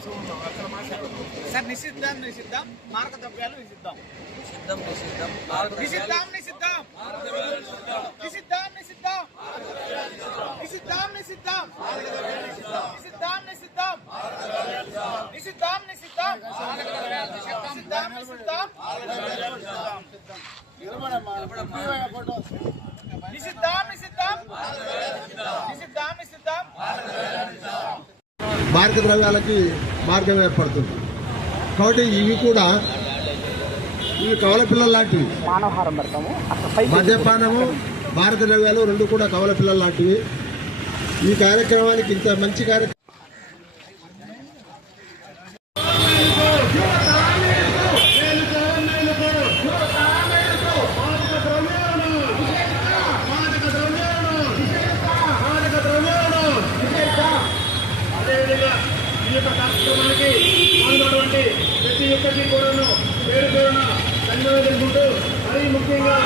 Sir నిషిద్ధం నిషిద్ధం మారక ద్రవ్యాలు నిషిద్ధం నిషిద్ధం నిషిద్ధం నిషిద్ధం నిషిద్ధం నిషిద్ధం నిషిద్ధం నిషిద్ధం నిషిద్ధం నిషిద్ధం నిషిద్ధం నిషిద్ధం నిషిద్ధం నిషిద్ధం నిషిద్ధం మారక ద్రవ్యాలకి మార్గం ఏర్పడుతుంది. కాబట్టి ఇవి కూడా కవల పిల్లలు లాంటివి. మద్యపానము మారక ద్రవ్యాలు రెండు కూడా కవల పిల్లలు లాంటివి. ఈ కార్యక్రమానికి ఇంత మంచి కార్యక్రమం ఈ యొక్క కార్యక్రమానికి పాల్గొన్నటువంటి ప్రతి ఒక్కరికి కూడా పేరు పేరున ధన్యవాదాలు తెలుపుకుంటూ మరీ ముఖ్యంగా